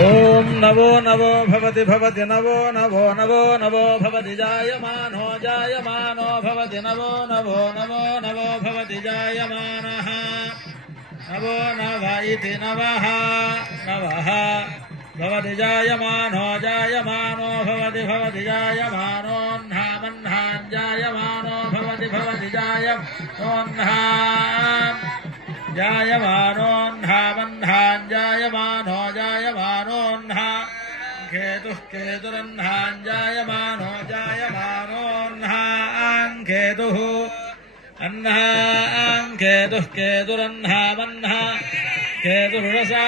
ఓం నవో నవో భవతి భవతి నవో నవో నవో నవో భవతి జాయమానో భవతి నవో నవో నవో నవో భవతి జాయమానః నవో నవ ఇతి నవః నవః భవతి జాయమానో భవతి భవతి జాయమానోన్హామన్హాన్ జాయమానో భవతి భవతి జాయమానోన్హామన్హాన్ జాయమానోన్హా కేతుః కేతురన్హాన్ జాయమానోన్హాం కేతుః అన్హాం కేతుః కేతురన్హామన్హా కేతురుషసా